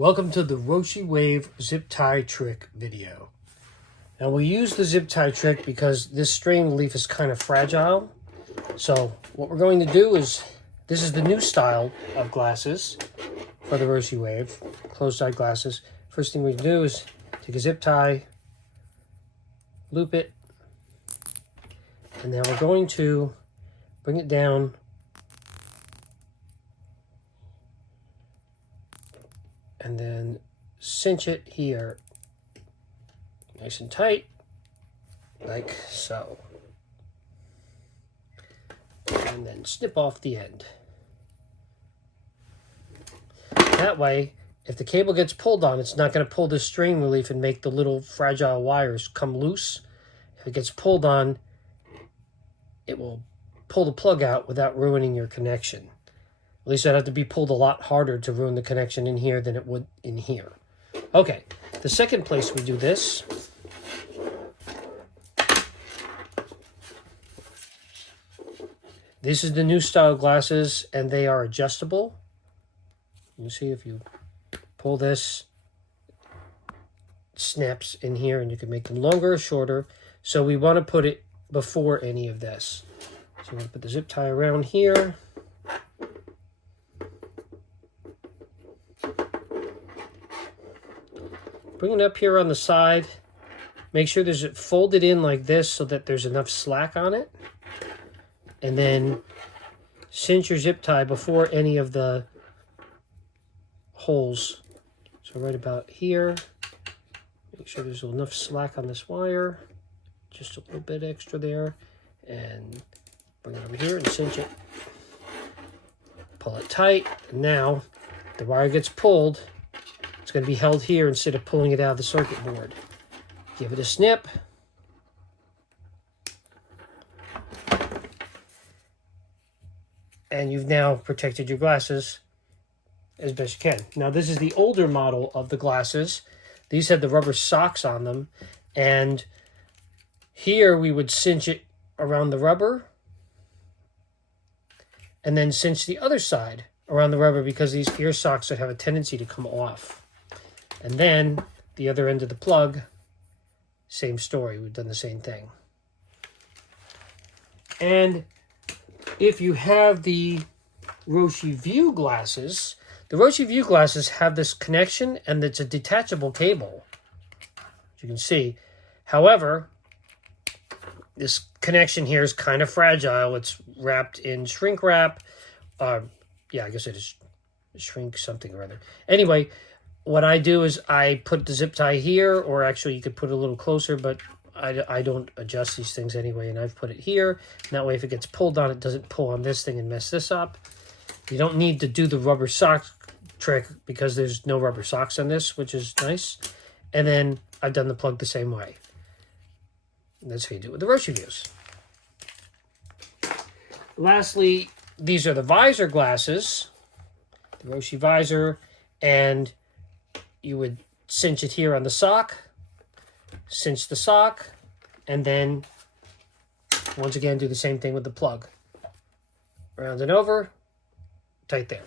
Welcome to the Roshiwave Zip Tie Trick video. Now we use the zip tie trick because this string relief is kind of fragile. So what we're going to do is, this is the new style of glasses for the Roshiwave, closed-eye glasses. First thing we do is take a zip tie, loop it, and then we're going to bring it down and then cinch it here nice and tight, like so. And then snip off the end. That way, if the cable gets pulled on, it's not going to pull the string relief and make the little fragile wires come loose. If it gets pulled on, it will pull the plug out without ruining your connection. At least it'd have to be pulled a lot harder to ruin the connection in here than it would in here. Okay, the second place we do this, this is the new style glasses, and they are adjustable. You see if you pull this, it snaps in here, and you can make them longer or shorter. So we want to put it before any of this. So I'm going to put the zip tie around here. Bring it up here on the side. Make sure there's it folded in like this so that there's enough slack on it. And then cinch your zip tie before any of the holes. So right about here. Make sure there's enough slack on this wire. Just a little bit extra there. And bring it over here and cinch it. Pull it tight. And now the wire gets pulled. It's going to be held here instead of pulling it out of the circuit board. Give it a snip. And you've now protected your glasses as best you can. Now this is the older model of the glasses. These had the rubber socks on them. And here we would cinch it around the rubber. And then cinch the other side around the rubber because these ear socks would have a tendency to come off. And then the other end of the plug, same story. We've done the same thing. And if you have the RoshiView glasses, the RoshiView glasses have this connection, and it's a detachable cable, as you can see. However, this connection here is kind of fragile. It's wrapped in shrink wrap. Yeah, I guess it is shrink something or other. Anyway, what I do is I put the zip tie here, or actually you could put it a little closer, but I don't adjust these things anyway, and I've put it here. And that way if it gets pulled on, it doesn't pull on this thing and mess this up. You don't need to do the rubber sock trick because there's no rubber socks on this, which is nice. And then I've done the plug the same way. And that's how you do it with the RoshiViews. Lastly, these are the visor glasses, the RoshiVisor, and you would cinch it here on the sock, cinch the sock, and then once again do the same thing with the plug. Round and over, tight there.